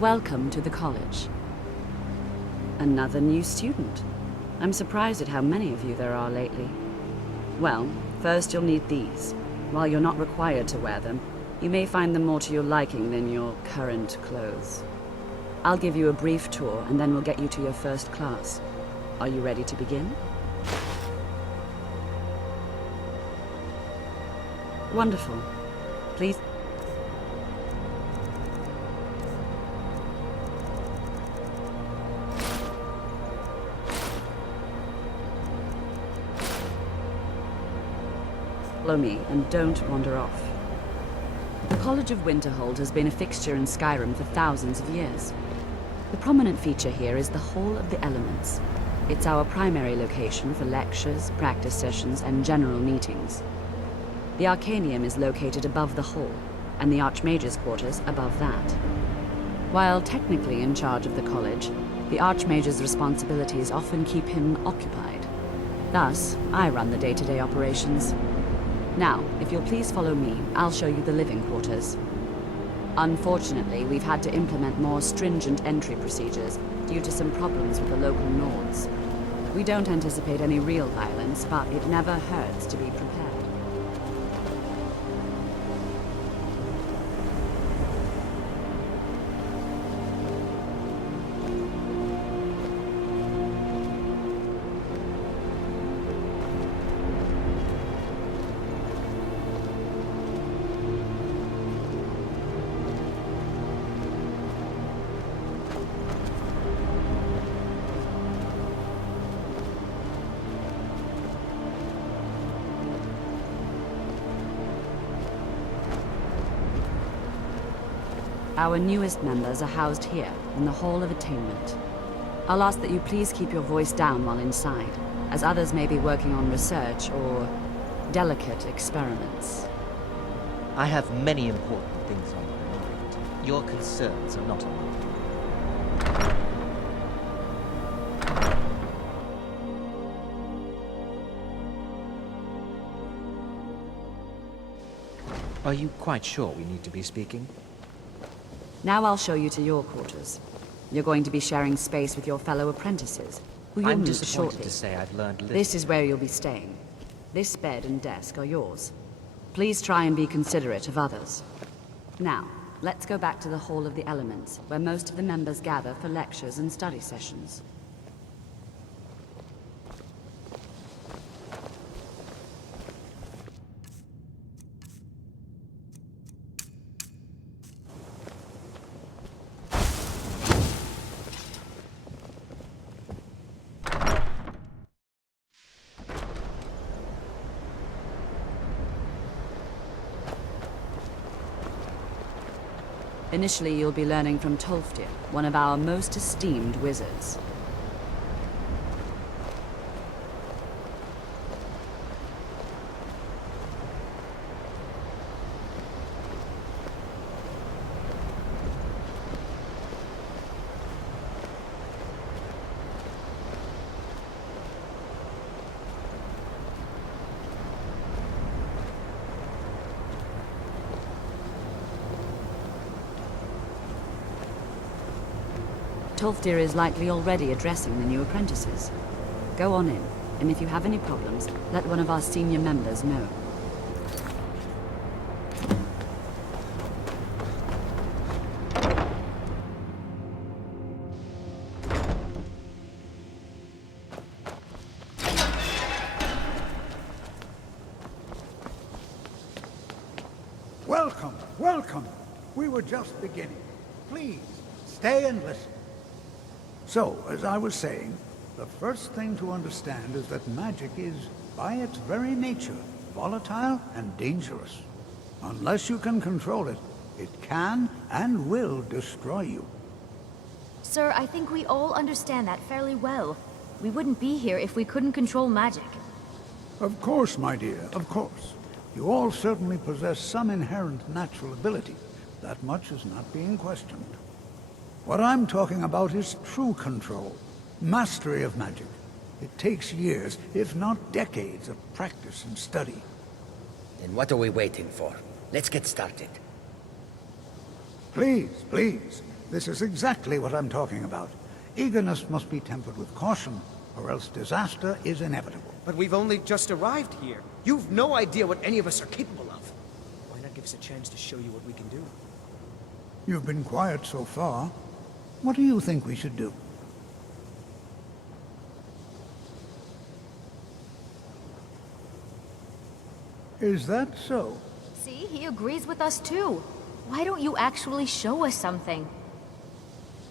Welcome to the college. Another new student. I'm surprised at how many of you there are lately. Well, first you'll need these. While you're not required to wear them, you may find them more to your liking than your current clothes. I'll give you a brief tour, and then we'll get you to your first class. Are you ready to begin? Wonderful. Please. Follow me, and don't wander off. The College of Winterhold has been a fixture in Skyrim for thousands of years. The prominent feature here is the Hall of the Elements. It's our primary location for lectures, practice sessions, and general meetings. The Arcanium is located above the hall, and the Archmage's quarters above that. While technically in charge of the college, the Archmage's responsibilities often keep him occupied. Thus, I run the day-to-day operations. Now, if you'll please follow me, I'll show you the living quarters. Unfortunately, we've had to implement more stringent entry procedures due to some problems with the local Nords. We don't anticipate any real violence, but it never hurts to be prepared. Our newest members are housed here, in the Hall of Attainment. I'll ask that you please keep your voice down while inside, as others may be working on research or delicate experiments. I have many important things on my mind. Your concerns are not on my mind. Are you quite sure we need to be speaking? Now I'll show you to your quarters. You're going to be sharing space with your fellow apprentices, who you'll I'm meet disappointed shortly. to say I've learned little. This is where you'll be staying. This bed and desk are yours. Please try and be considerate of others. Now, let's go back to the Hall of the Elements, where most of the members gather for lectures and study sessions. Initially, you'll be learning from Tolfdir, one of our most esteemed wizards. Tolfdir is likely already addressing the new apprentices. Go on in, and if you have any problems, let one of our senior members know. Welcome, welcome. We were just beginning. Please, stay and listen. So, as I was saying, the first thing to understand is that magic is, by its very nature, volatile and dangerous. Unless you can control it, it can and will destroy you. Sir, I think we all understand that fairly well. We wouldn't be here if we couldn't control magic. Of course, my dear, of course. You all certainly possess some inherent natural ability. That much is not being questioned. What I'm talking about is true control, mastery of magic. It takes years, if not decades, of practice and study. Then what are we waiting for? Let's get started. Please, please. This is exactly what I'm talking about. Eagerness must be tempered with caution, or else disaster is inevitable. But we've only just arrived here. You've no idea what any of us are capable of. Why not give us a chance to show you what we can do? You've been quiet so far. What do you think we should do? Is that so? See, he agrees with us too. Why don't you actually show us something?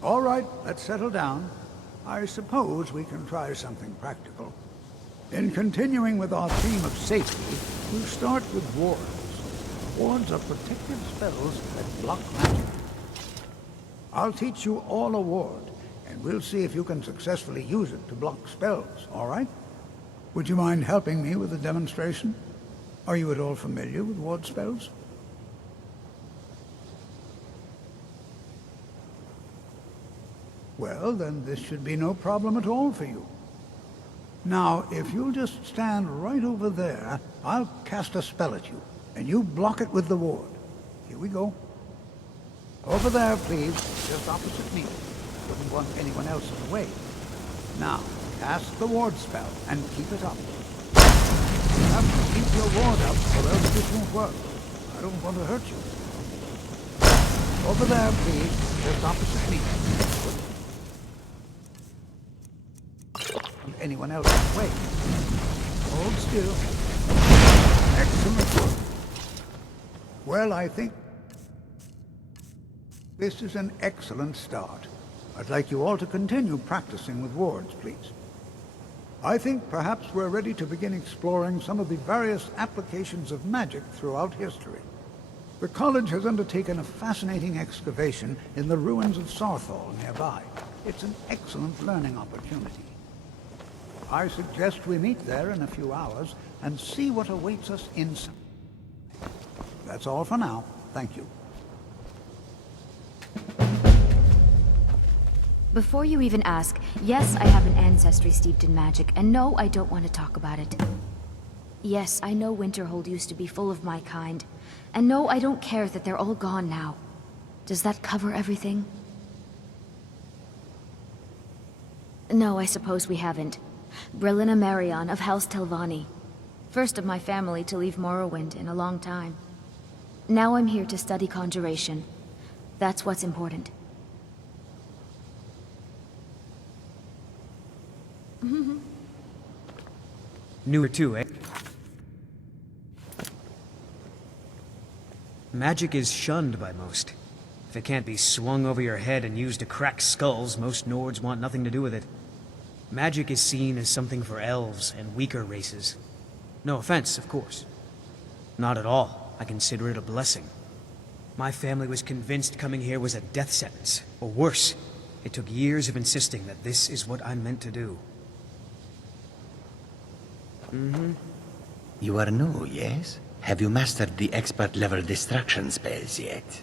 All right, let's settle down. I suppose we can try something practical. In continuing with our theme of safety, we'll start with wards. Wards are protective spells that block magic. I'll teach you all a ward, and we'll see if you can successfully use it to block spells, all right? Would you mind helping me with the demonstration? Are you at all familiar with ward spells? Well, then this should be no problem at all for you. Now, if you'll just stand right over there, I'll cast a spell at you, and you block it with the ward. Here we go. Over there, please, just opposite me. Wouldn't want anyone else in the way. Now, cast the ward spell, and keep it up. You have to keep your ward up, or else this won't work. I don't want to hurt you. Over there, please, just opposite me. Anyone else in the way. Hold still. Excellent work. Well, I think this is an excellent start. I'd like you all to continue practicing with wards, please. I think perhaps we're ready to begin exploring some of the various applications of magic throughout history. The college has undertaken a fascinating excavation in the ruins of Sarthal nearby. It's an excellent learning opportunity. I suggest we meet there in a few hours and see what awaits us inside. That's all for now. Thank you. Before you even ask, yes, I have an ancestry steeped in magic, and no, I don't want to talk about it. Yes, I know Winterhold used to be full of my kind, and no, I don't care that they're all gone now. Does that cover everything? No, I suppose we haven't. Brillina Marion of House Telvanni. First of my family to leave Morrowind in a long time. Now I'm here to study conjuration. That's what's important. Newer too, eh? Magic is shunned by most. If it can't be swung over your head and used to crack skulls, most Nords want nothing to do with it. Magic is seen as something for elves and weaker races. No offense, of course. Not at all. I consider it a blessing. My family was convinced coming here was a death sentence, or worse. It took years of insisting that this is what I'm meant to do. You are new, yes? Have you mastered the expert-level distraction spells yet?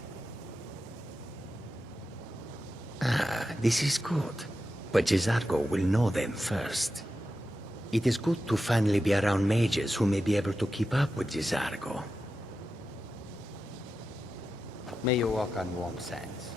Ah, this is good. But Jizargo will know them first. It is good to finally be around mages who may be able to keep up with Jizargo. May you walk on warm sands.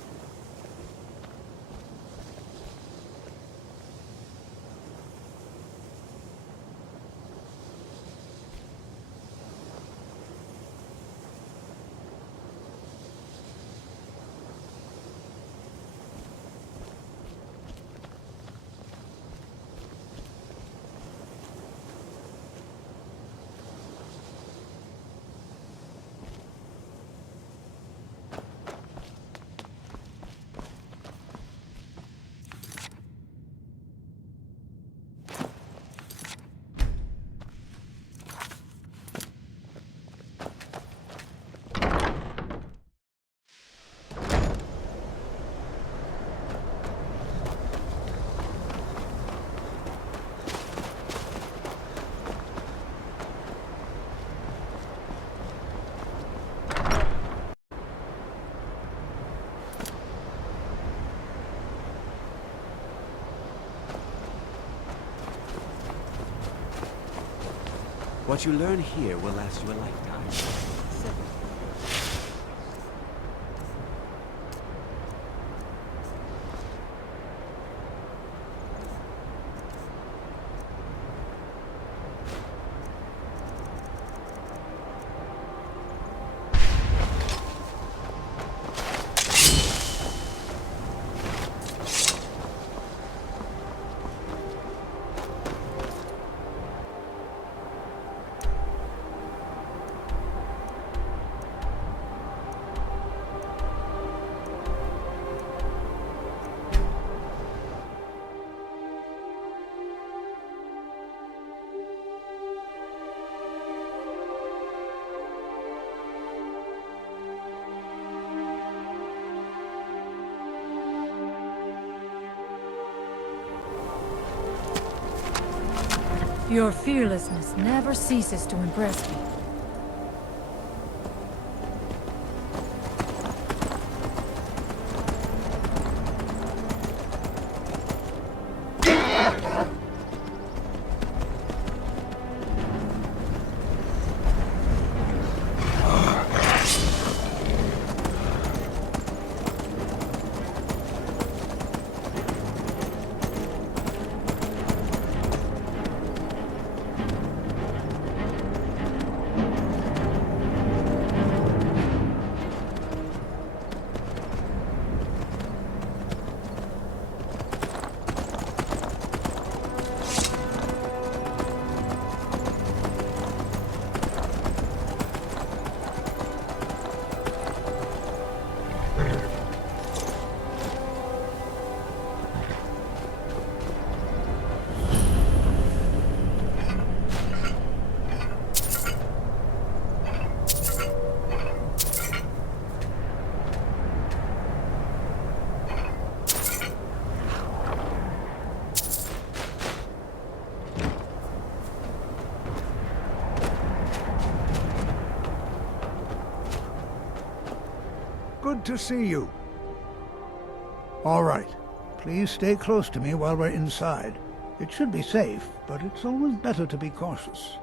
What you learn here will last you a lifetime. Your fearlessness never ceases to impress me. Good to see you. All right. Please stay close to me while we're inside. It should be safe, but it's always better to be cautious.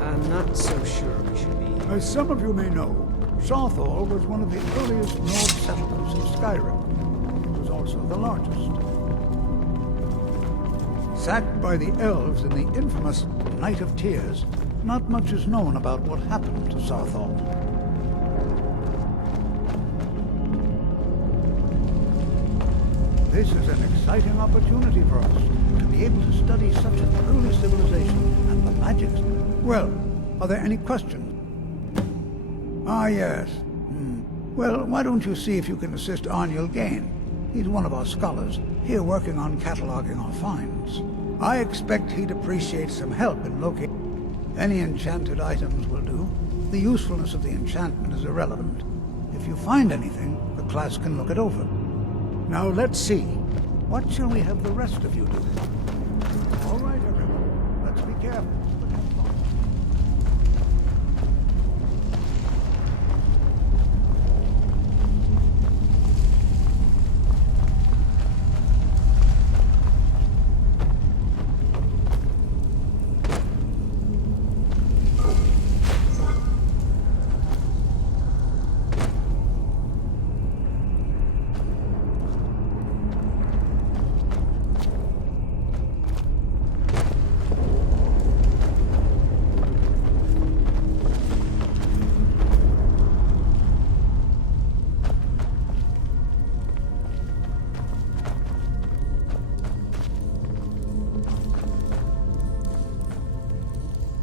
I'm not so sure we should be... As some of you may know, Southall was one of the earliest Nord settlements of Skyrim. It was also the largest. Sacked by the elves in the infamous Night of Tears, not much is known about what happened to Southall. This is an exciting opportunity for us to be able to study such an early civilization and the magics. Well, are there any questions? Ah, yes. Well, why don't you see if you can assist Arniel Gain? He's one of our scholars, here working on cataloging our finds. I expect he'd appreciate some help in locating... Any enchanted items will do. The usefulness of the enchantment is irrelevant. If you find anything, the class can look it over. Now let's see. What shall we have the rest of you do? All right, everyone. Let's be careful. But have fun.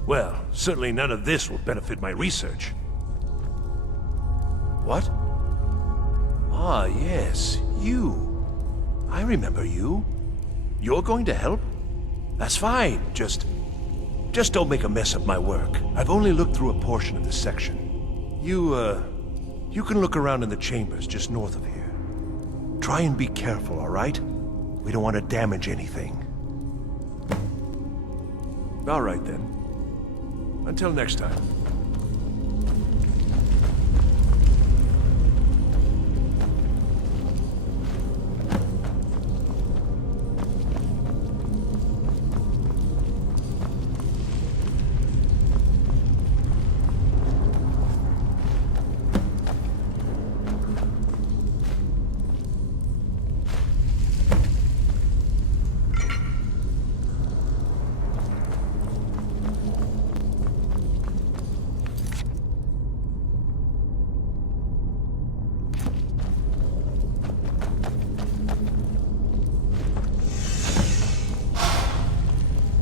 Well, certainly none of this will benefit my research. What? Ah, yes, you. I remember you. You're going to help? That's fine, just don't make a mess of my work. I've only looked through a portion of this section. You can look around in the chambers just north of here. Try and be careful, all right? We don't want to damage anything. All right, then. Until next time.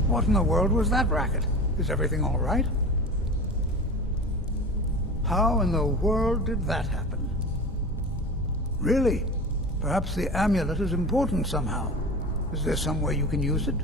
What in the world was that racket? Is everything all right? How in the world did that happen? Really? Perhaps the amulet is important somehow. Is there some way you can use it?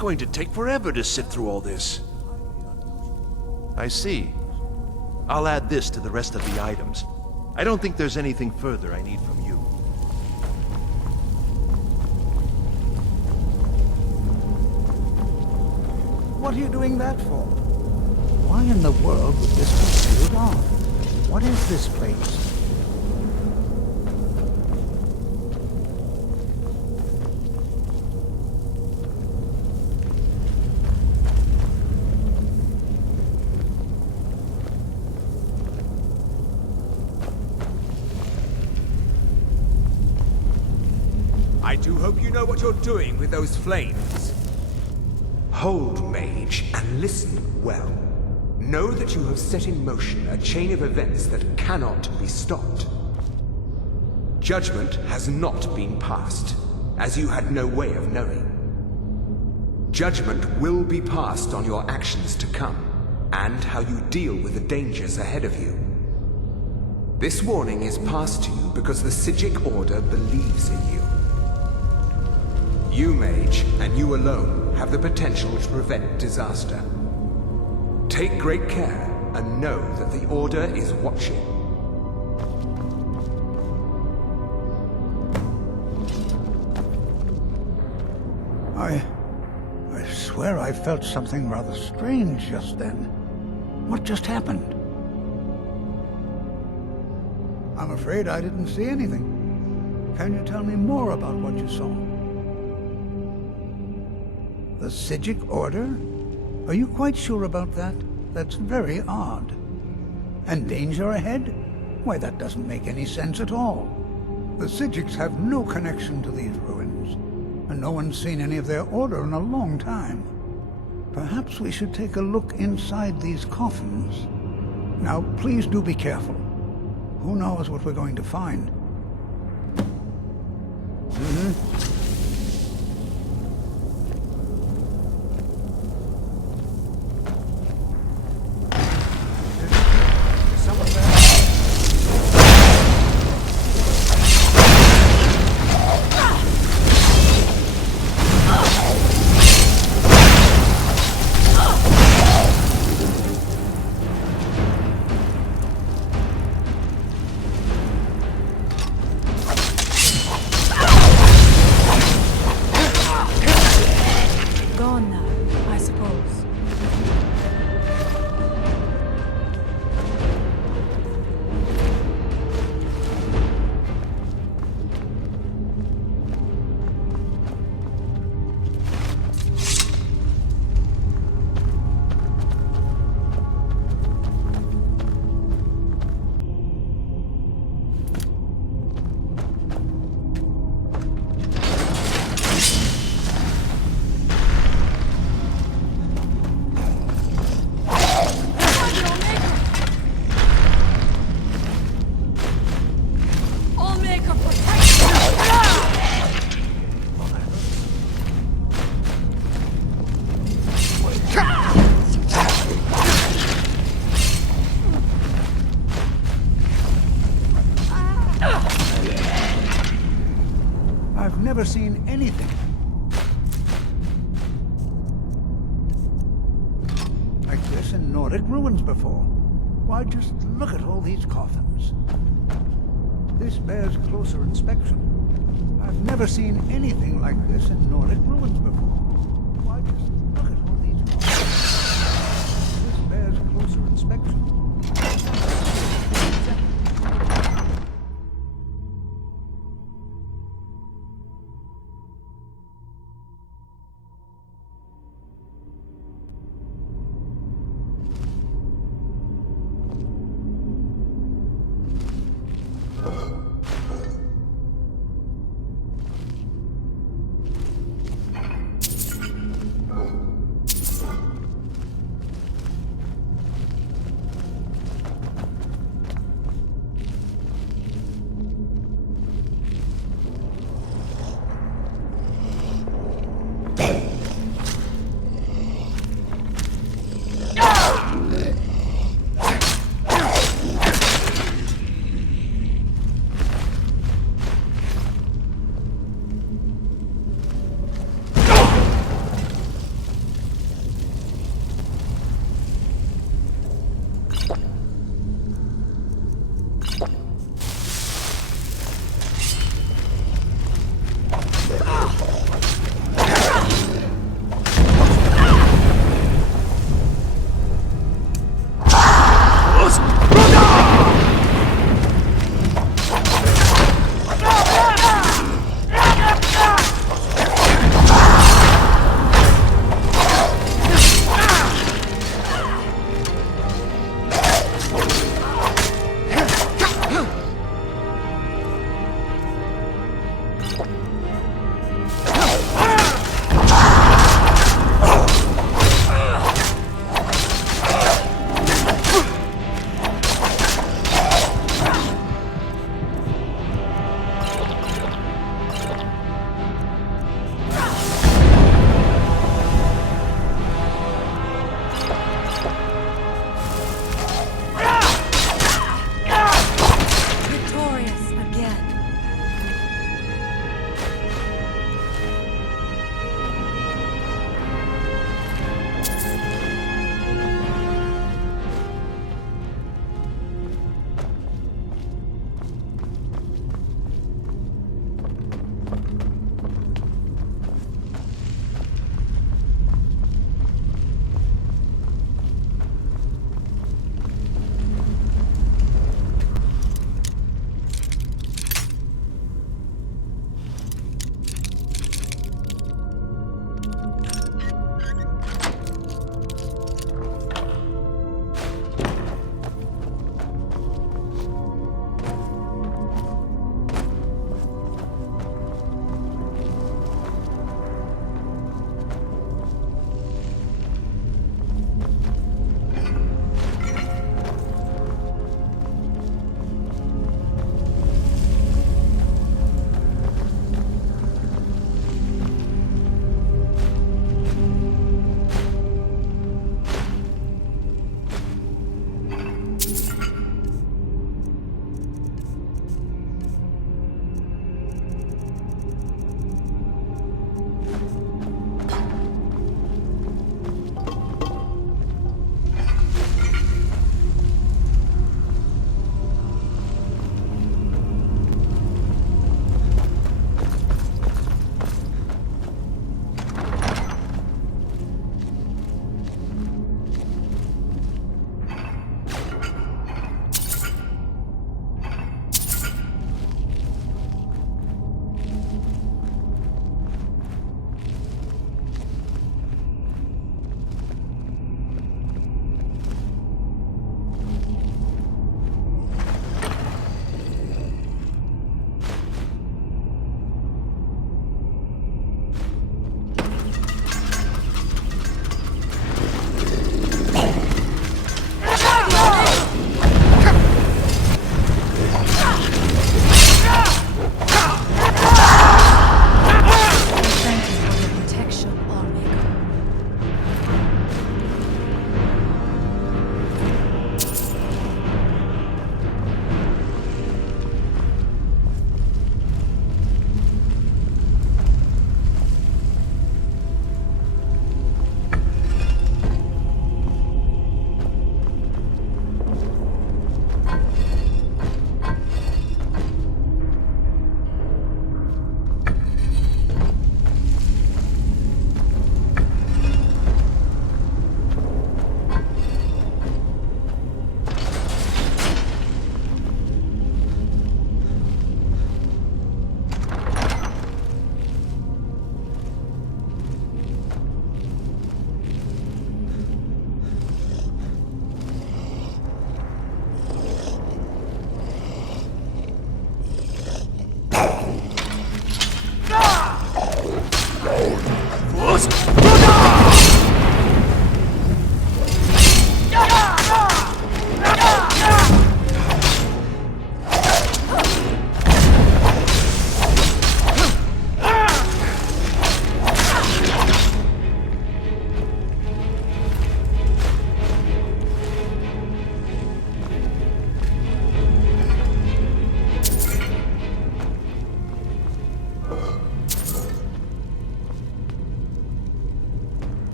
going to take forever to sit through all this. I see. I'll add this to the rest of the items. I don't think there's anything further I need from you. What are you doing that for? Why in the world would this be sealed off? What is this place? I do hope you know what you're doing with those flames. Hold, Mage, and listen well. Know that you have set in motion a chain of events that cannot be stopped. Judgment has not been passed, as you had no way of knowing. Judgment will be passed on your actions to come, and how you deal with the dangers ahead of you. This warning is passed to you because the Psijic Order believes in you. You, Mage, and you alone, have the potential to prevent disaster. Take great care, and know that the Order is watching. I swear I felt something rather strange just then. What just happened? I'm afraid I didn't see anything. Can you tell me more about what you saw? The Psijic Order? Are you quite sure about that? That's very odd. And danger ahead? Why, that doesn't make any sense at all. The Psijics have no connection to these ruins, and no one's seen any of their order in a long time. Perhaps we should take a look inside these coffins. Now, please do be careful. Who knows what we're going to find? Gone now, I suppose. I've never seen anything like this in Nordic ruins before. Why, just look at all these coffins. This bears closer inspection. I've never seen anything like this in Nordic ruins before. Why, just look at all these coffins. This bears closer inspection.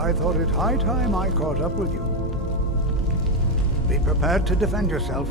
I thought it high time I caught up with you. Be prepared to defend yourself.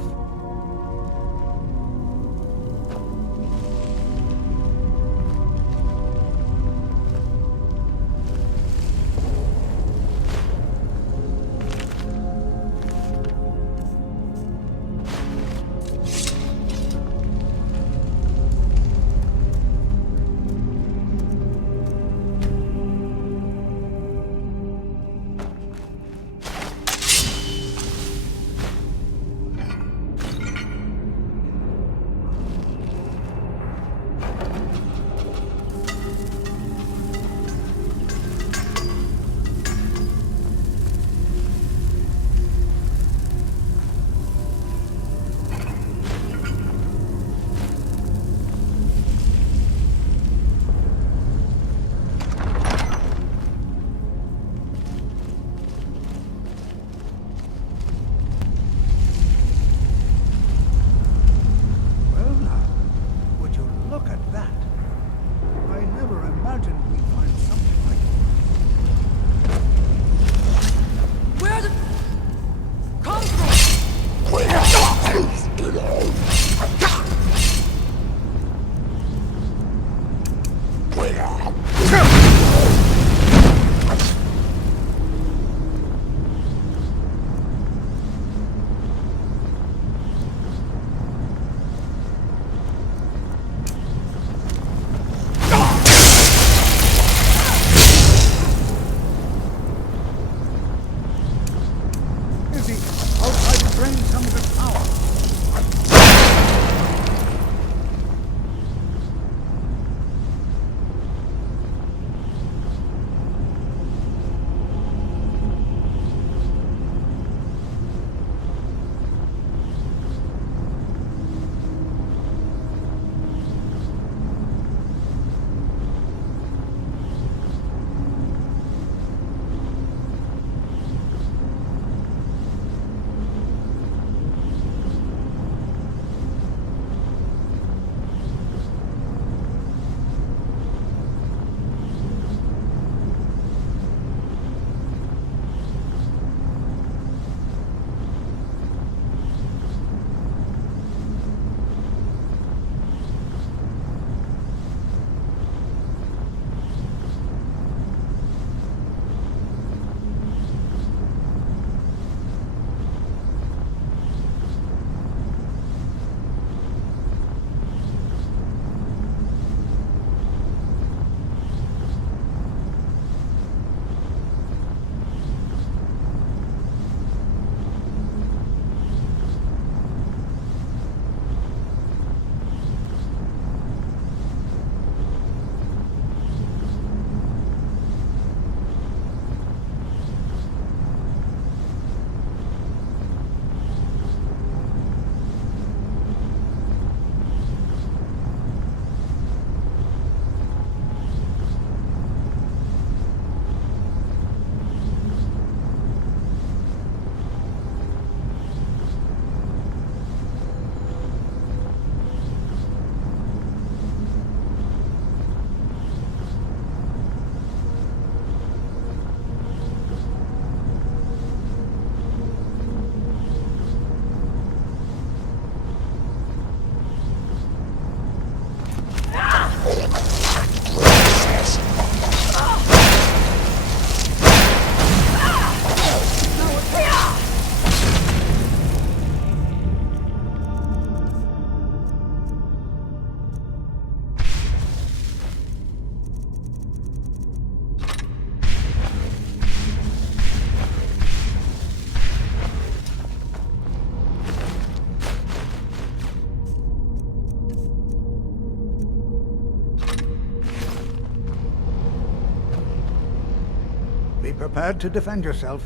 Be prepared to defend yourself.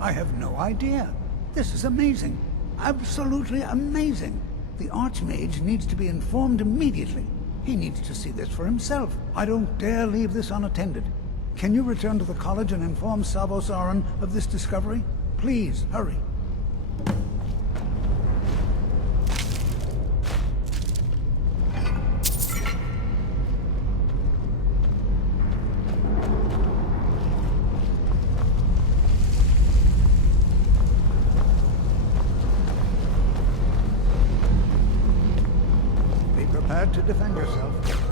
I have no idea. This is amazing. Absolutely amazing. The Archmage needs to be informed immediately. He needs to see this for himself. I don't dare leave this unattended. Can you return to the college and inform Savos Aran of this discovery? Please, hurry. right to defend yourself.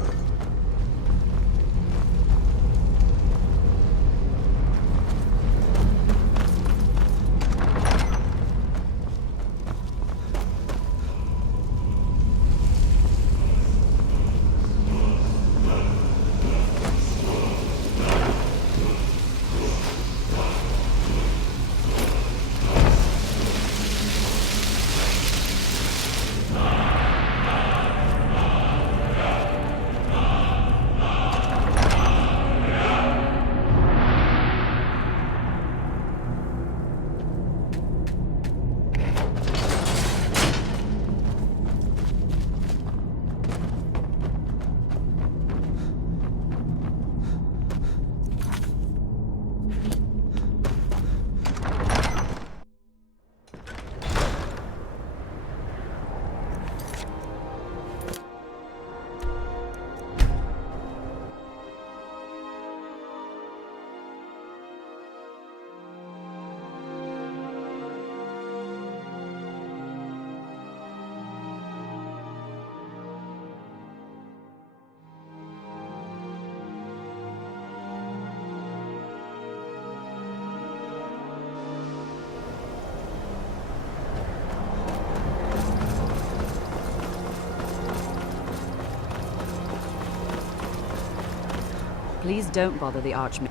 Please don't bother the Archmage.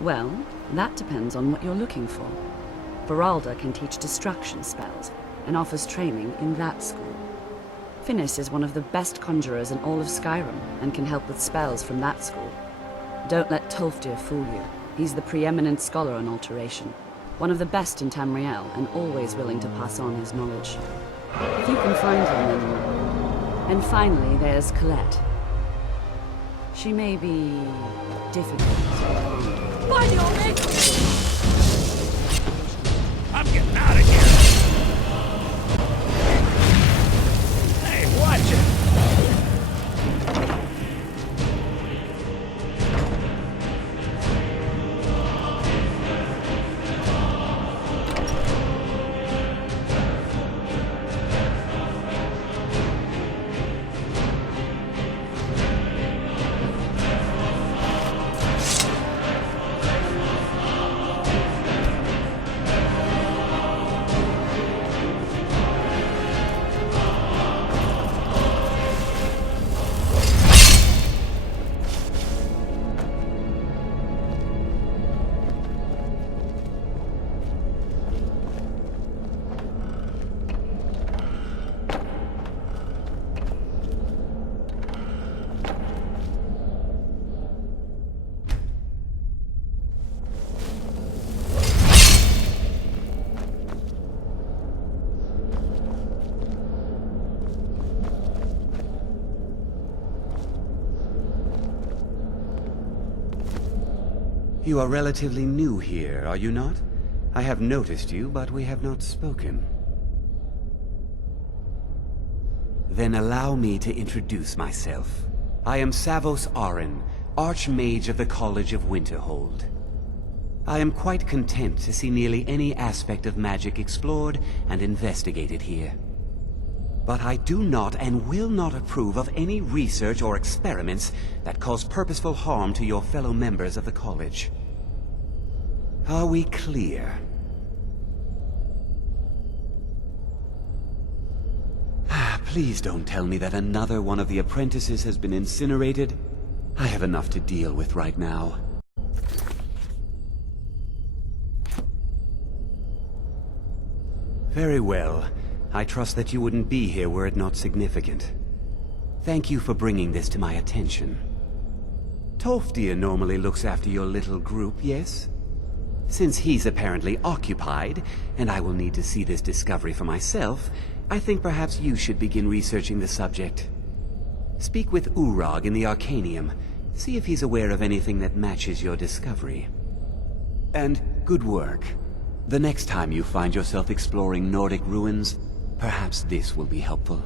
Well, that depends on what you're looking for. Veralda can teach distraction spells, and offers training in that school. Finis is one of the best conjurers in all of Skyrim, and can help with spells from that school. Don't let Tolfdir fool you. He's the preeminent scholar on alteration, one of the best in Tamriel, and always willing to pass on his knowledge. If you can find him, then... And finally, there's Colette. She may be... difficult. Find your mate! I'm getting out of here! Hey, watch it! You are relatively new here, are you not? I have noticed you, but we have not spoken. Then allow me to introduce myself. I am Savos Arin, Archmage of the College of Winterhold. I am quite content to see nearly any aspect of magic explored and investigated here. But I do not and will not approve of any research or experiments that cause purposeful harm to your fellow members of the college. Are we clear? Please don't tell me that another one of the apprentices has been incinerated. I have enough to deal with right now. Very well. I trust that you wouldn't be here were it not significant. Thank you for bringing this to my attention. Tolfdir normally looks after your little group, yes? Since he's apparently occupied, and I will need to see this discovery for myself, I think perhaps you should begin researching the subject. Speak with Urag in the Arcanium. See if he's aware of anything that matches your discovery. And good work. The next time you find yourself exploring Nordic ruins, perhaps this will be helpful.